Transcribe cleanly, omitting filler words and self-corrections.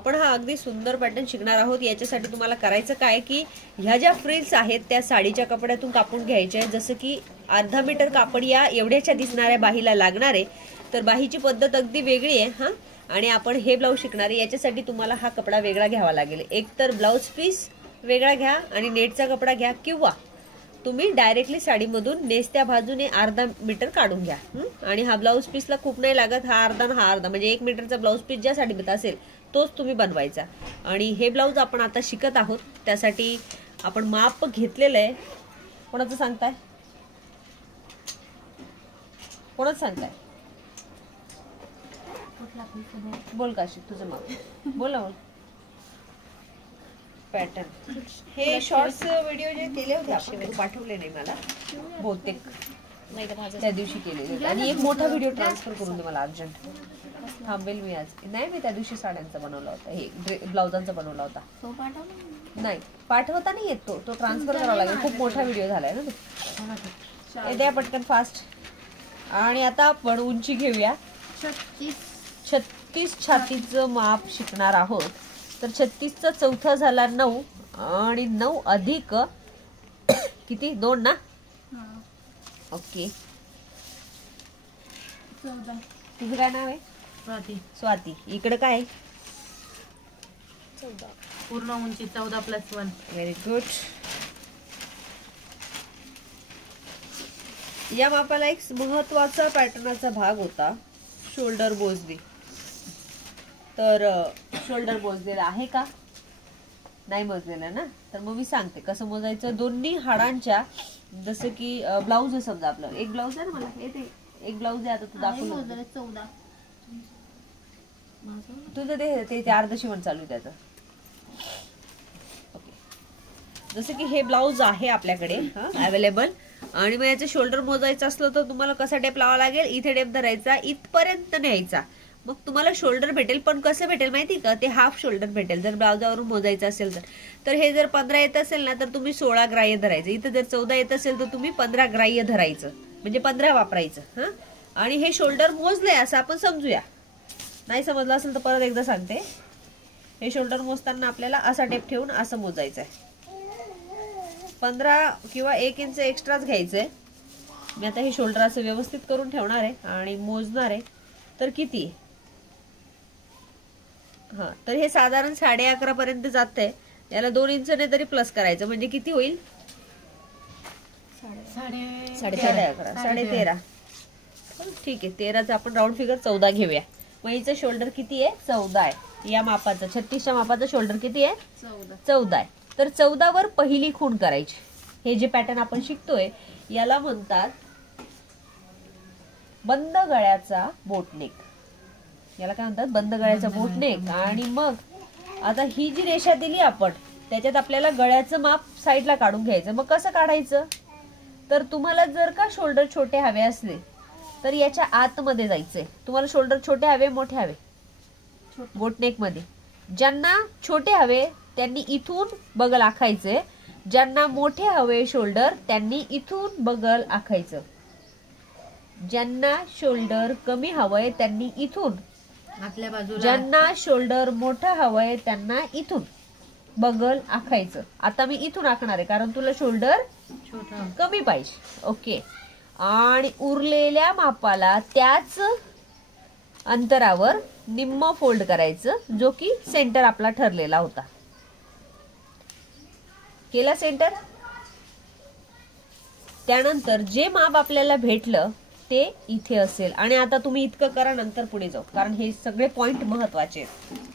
आपण हा अगदी सुंदर पॅटर्न शिकणार आहोत। याच्यासाठी तुम्हाला करायचं काय की ह्या ज्या फ्रिल्स आहेत त्या साडीच्या कपड्यातून कापून घ्यायच्या आहेत। जसं की अर्धा मीटर कापड या एवढ्याच्या दिसणाऱ्या बाहीला लागणार आहे, तर बाहीची पद्धत अगदी वेगळी आहे हा। आणि आपण हे ब्लाऊज शिकणार आहे, याच्यासाठी तुम्हाला हा कपडा वेगळा घ्यावा लागेल। एक तर ब्लाऊज पीस वेगळा घ्या आणि नेटचा कपडा घ्या, किंवा तुम्ही डायरेक्टली साडीमधून नेसत्या बाजूने अर्धा मीटर काढून घ्या। आणि हा ब्लाऊज पीसला खूप नाही लागत, हा अर्धा आणि हा अर्धा, म्हणजे 1 मीटरचा ब्लाऊज पीस ज्या साडीमध्ये असेल तोच तुम्ही बनवायचा। आणि हे ब्लाऊज आपण आता शिकत आहोत, त्यासाठी आपण माप घेतलेलं आहे। कोणाचं सांगताय? कोणाचं सांगताय? बोल काशी, तुझं माप बोल ना। बोल पॅटर्न हे शॉर्ट्स व्हिडिओ जे केले होते आपण पाठवले नाही मला बहुतेक, नाही त्या दिवशी केलेले। आणि एक मोठा व्हिडिओ ट्रान्सफर करून दे मला अर्जंट, थांबेल मी आज। नाही मी त्या दिवशी साड्यांचा बनवला होता, हे ब्लाउजांचा बनवला होता। नाही पाठवता नाही येत, तो ट्रान्सफर करावा लागेल, खूप मोठा व्हिडिओ झालाय ना तो। हे द्या पटकन फास्ट। आणि आता आपण उंची घेऊया। 36 छातीचं माप शिकणार आहोत। तर 36चा चौथा झाला 9, आणि 9 अधिक किती 2 ना? ओके। तुझं काय नाव आहे? स्वाती। स्वाती, इकडे काय? 14 पूर्ण उंची 14+1। Very good. या मापाला एक महत्वाचा पॅटर्नचा भाग होता शोल्डर मोजणी। तर शोल्डर मोजलेला आहे का? नाही मोजलेलं ना, तर मग मी सांगते कसं मोजायचं। दोन्ही हाडांच्या, जसं की ब्लाऊज आहे समजा, आपलं एक ब्लाऊज आहे ना, मला येते एक ब्लाऊज आहे, आता तू दाखवलं 14 तुझं ते अर्ध शिवण चालू त्याचं। ओके, जसं की हे ब्लाऊज आहे आपल्याकडे अवेलेबल, आणि मग याचं शोल्डर मोजायचं असलं तर तुम्हाला कसा टेप लावा लागेल, इथे टेप धरायचा, इथपर्यंत न्यायचा, मग तुम्हाला शोल्डर भेटेल। पण कसं भेटेल माहिती का, ते हाफ शोल्डर भेटेल जर ब्लाउजावरून मोजायचं असेल तर हे जर 15 येत असेल ना, तर तुम्ही 16 ग्राह्य धरायचं। इथं जर 14 येत असेल तर तुम्ही 15 ग्राह्य धरायचं, म्हणजे 15 वापरायचं हा। आणि हे शोल्डर मोजलंय असं आपण समजूया। नाही समजलं असेल तर परत एकदा सांगते। हे शोल्डर मोजताना आपल्याला असा टेप ठेवून असं मोजायचं आहे। 15 किंवा 1 इंच एक्स्ट्राच घ्यायचंय। मी आता हे शोल्डर असं व्यवस्थित करून ठेवणार आहे आणि मोजणार आहे। तर किती? हा, तर हे साधारण 11.5 पर्यंत जातंय, याला 2 इंचने तरी प्लस करायचं, म्हणजे किती होईल? 11.5 13.5। ठीक आहे, 13चा आपण राऊंड फिगर 14 घेऊया। मग हिचं शोल्डर किती आहे? 14 आहे। या मापाचं 36च्या मापाचं शोल्डर किती आहे? 14 आहे। तर 14 वर पहिली खूण करायची। हे जे पॅटर्न आपण शिकतोय याला म्हणतात बंद गळ्याचा बोटनेक। याला काय म्हणतात? बंद गळ्याचा बोटनेक। आणि मग आता ही जी रेषा दिली आपण, त्याच्यात आपल्याला गळ्याचं माप साईडला काढून घ्यायचं। मग कसं काढायचं? तर तुम्हाला जर का शोल्डर छोटे हवे असले तर याच्या आतमध्ये जायचंय। तुम्हाला शोल्डर छोटे हवे मोठे हवे? बोटनेक मध्ये। ज्यांना छोटे हवे त्यांनी इथून बगल आखायचे, ज्यांना मोठे हवे शोल्डर त्यांनी इथून बगल आखायचं, ज्यांना शोल्डर कमी हवंय त्यांनी इथून आतल्या बाजूला, ज्यांना शोल्डर मोठं हवंय त्यांना इथून बगल आखायचं। आता मी इथून आखणार आहे कारण तुला शोल्डर कमी पाहिजे। ओके, आणि उरलेल्या मापाला त्याच अंतरावर निम्म फोल्ड करायचं, जो की सेंटर आपला ठरलेला होता। केला सेंटर? त्यानंतर जे माप आपल्याला भेटलं ते इथे असेल। आणि आता तुम्ही इतकं करा, नंतर पुढे जाऊ, कारण हे सगळे पॉइंट महत्वाचे आहेत।